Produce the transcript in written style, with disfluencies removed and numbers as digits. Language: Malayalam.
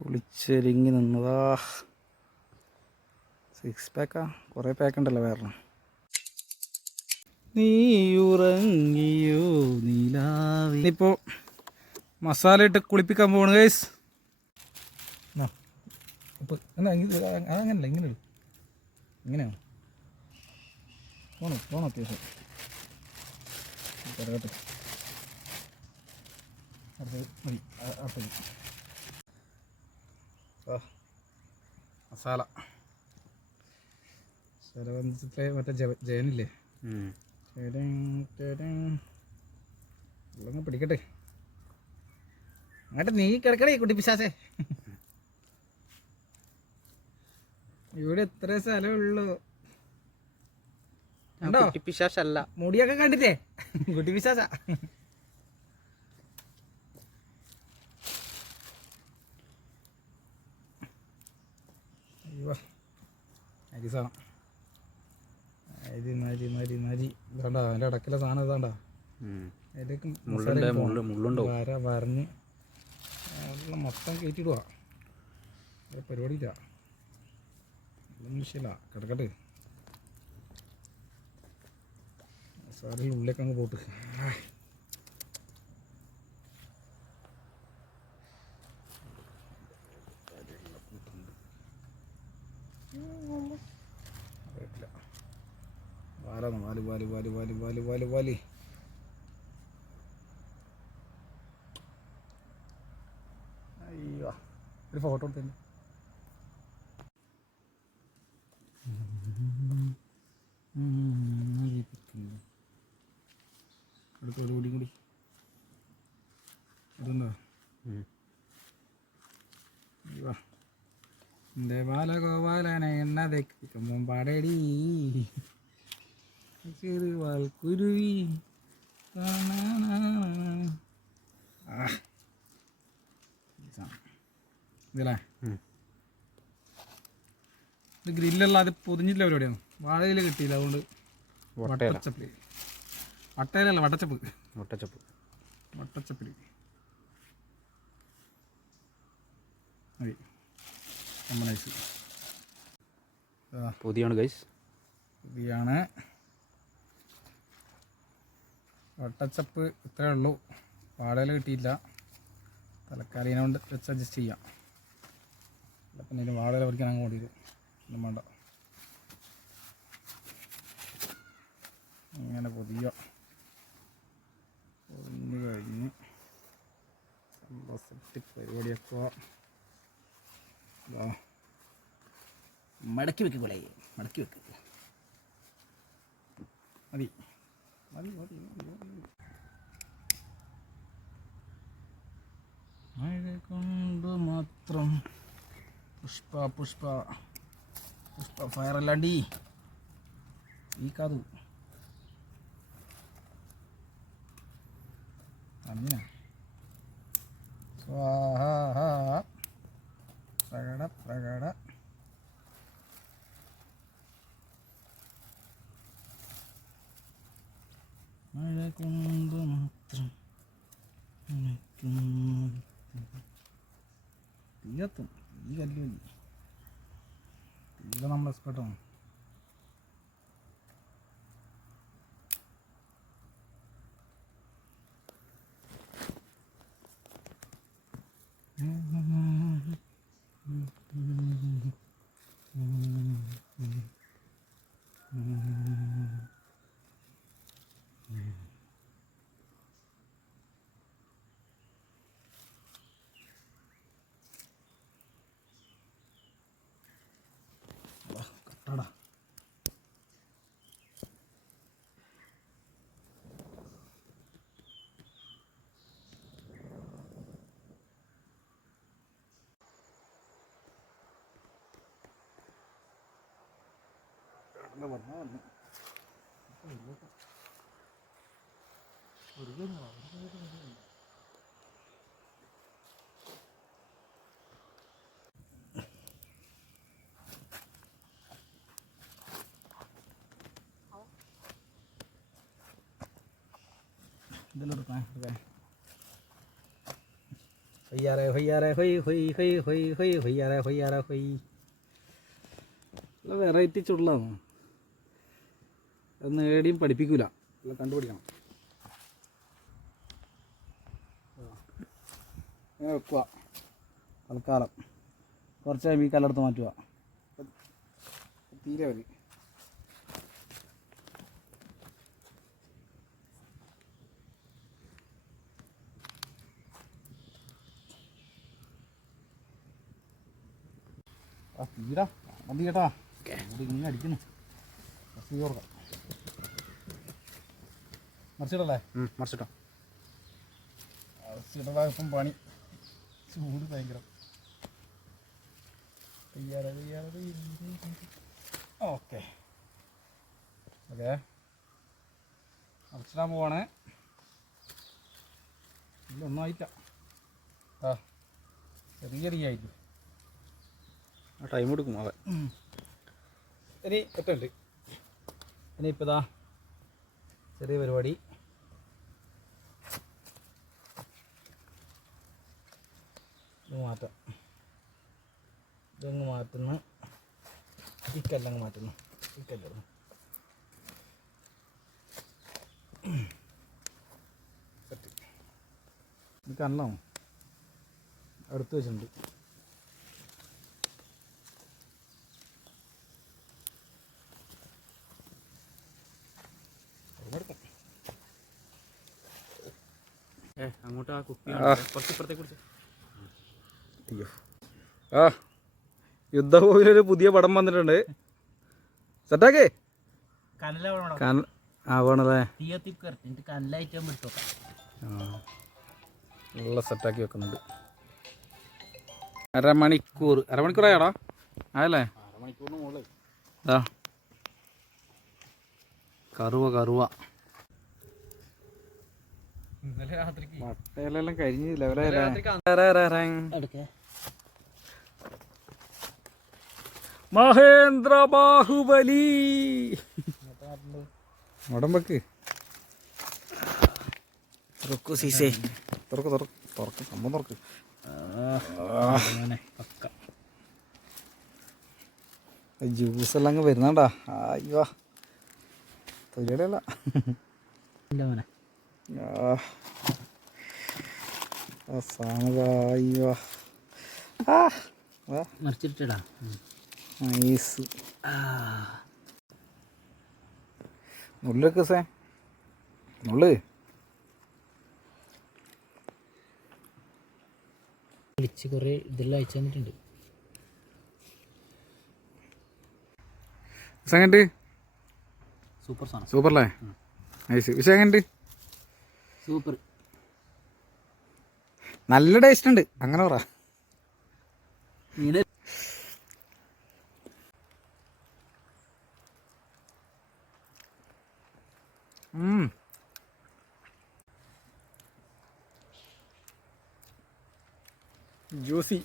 കുളിച്ചൊരുങ്ങി നിന്നതാ. 6 പാക്കാ, കുറേ പാക്ക് ഉണ്ടല്ലോ വേറെ. നീ ഉറങ്ങിയോ നീലാവി. ഇപ്പോൾ മസാല ഇട്ട് കുളിപ്പിക്കാൻ പോവാണ് ഗൈസ്. അതങ്ങനല്ല, ഇങ്ങനെ ഇങ്ങനെയാണ് പോണം അത്യാവശ്യം. കേട്ടെ അടുത്ത് മസാല ശരവഞ്ചത്തെ മറ്റേ ജയനില്ലേ, വെള്ളം പിടിക്കട്ടെ. അങ്ങോട്ട് നീ കിടക്കണേ കുട്ടി പിശാചേ. ഇവിടെ എത്ര സ്ഥലമുള്ളൂ കണ്ടോ? പിശാചല്ല, മുടിയൊക്കെ കണ്ടിട്ടേ കുട്ടി പിശാച. അരി സാധനം, നരി ഇതാണ്ടാ അതിൻ്റെ ഇടക്കിലെ സാധനം ഇതാണ്ടാ. അതിലേക്ക് വരഞ്ഞ് മൊത്തം കയറ്റിടുക. പരിപാടിയില്ല, വിഷയമില്ല. കിടക്കട്ടെ, മസാലയിൽ ഉള്ളിലേക്ക് അങ്ങ് പോട്ട്. വാലി അയ്യോ, ഒരു ഫോട്ടോ എടുത്തന്നെ. കൂടി അതുണ്ടോ? എൻ്റെ ബാലഗോപാലനെ എണ്ണ തേക്കുമ്പം പാടടി കുരുവി. ഇതല്ലേ ഇത് ഗ്രില്ലുള്ള, അത് പൊതിഞ്ഞില്ല പരിപാടിയാണ്. വാഴയിൽ കിട്ടിയില്ല, അതുകൊണ്ട് വട്ടച്ചപ്പിൽ. വട്ടയിലല്ല, വട്ടച്ചപ്പിൽ മതി. Nice പുതിയാണ് guys, പുതിയാണ്. വട്ടച്ചപ്പ് ഇത്രയേ ഉള്ളൂ, വാടയിൽ കിട്ടിയില്ല. തലക്കാലീനെ കൊണ്ട് വെച്ച് അഡ്ജസ്റ്റ് ചെയ്യാം. പിന്നെ ഇതിന് വാടയിൽ പറിക്കാൻ അങ്ങ് ഓടിയത് ഒന്നും വേണ്ട. ഇങ്ങനെ പൊതിഞ്ഞ് കഴിഞ്ഞ് പരിപാടിയൊക്കെ മടക്കി വെക്കൂടെ, മടക്കി വെക്ക്. മതി. മഴ കൊണ്ട് മാത്രം പുഷ്പ ഫയർ അല്ലാണ്ടി ഈ കാതു അങ്ങനെ സ്വാഹ പ്രകട മഴ കൊണ്ട് മാത്രം തീയത്തും ഈ കല്ലു തീരെ നമ്മൾ എക്സ്പെർട്ടാണ്. കട്ടടാ വന്നു ഇതെല്ലാം എടുക്കണേ എടുക്കാൻ ഹൊയ്യാറേ ഹൊയ്യാറേ ഹൊയ് ഹൊയ് ഹൊയ് ഹൊയ് ഹൊയ് ഹൊയ്യാറേ ഹൊയ്യാറേ ഹൊയ്. നല്ല വെറൈറ്റി ചുള്ളതാണ്. അതൊന്നും ഏടിയും പഠിപ്പിക്കൂല, എല്ലാം കണ്ടുപിടിക്കണം. അങ്ങനെ വെക്കുക തൽക്കാലം. കുറച്ച് കഴിയുമ്പോൾ ഈ കല്ലെടുത്ത് മാറ്റുക. തീരെ മതി. തീരാ മതി കേട്ടാ. ഇങ്ങനെ അടിക്കുന്നു. കൊടുക്കാം. മറിച്ചിടല്ലേ? മറിച്ചിട്ടോ. മറിച്ചിടലാ ഇപ്പം പണി. ചൂട് ഭയങ്കരം. ഓക്കെ ഓക്കെ മറിച്ചിടാൻ പോവാണ്. ഇല്ലൊന്നും ആയില്ല. ആ ചെറിയ ചെറിയായിട്ട് ടൈം എടുക്കും അവൻ. ഇനി ഒറ്റുണ്ട്. ഇനിയിപ്പോൾ ഇതാ ചെറിയ പരിപാടി. ഇത് മാറ്റാം. ഇതങ്ങ് മാറ്റുന്നു. ഈ കല്ലങ്ങ് മാറ്റുന്നു. ഈ കല്ലിടുന്നു. സെറ്റ്. ഇത് കല്ലോ അടുത്ത് വെച്ചിട്ടുണ്ട്. അങ്ങോട്ട് ആ കുപ്പി കുറച്ചിപ്പുറത്തേക്ക് കുടിച്ചു. അയ്യോ ആ യുദ്ധഭൂമിയിലൊരു പുതിയ പടം വന്നിട്ടുണ്ട്. സെറ്റാക്കേ ആ വേണല്ലേ. നല്ല സെറ്റാക്കി വെക്കുന്നുണ്ട്. അരമണിക്കൂറായാടാ ആയല്ലേ? അരമണിക്കൂറിന് മുകളിൽ. ആ കറുവ മട്ടയിലെല്ലാം കഴിഞ്ഞ് ലെവലല്ലേ. മഹേന്ദ്ര ബാഹുബലി ഉടമ്പക്ക് തുറക്കു സീസേ. തുറക്ക് സംഭവം തുറക്ക്. ജ്യൂസ് എല്ലാം അങ്ങ് വരുന്നാണ്ടാ. അയ്യോ തൊലിയല്ല. അയ്യോ മറിച്ചിട്ടാ നൈസ്. നുള്ളൊക്കെ സേ നുള്ള്. വിളിച്ച് കുറേ ഇതെല്ലാം അയച്ചു തന്നിട്ടുണ്ട്. സൂപ്പർ സാധനം. സൂപ്പറല്ലേ? നൈസ്. വിഷയം എങ്ങനെയുണ്ട്? സൂപ്പർ. നല്ല ടേസ്റ്റ് ഉണ്ട്. അങ്ങനെ പറ. ജ്യൂസി.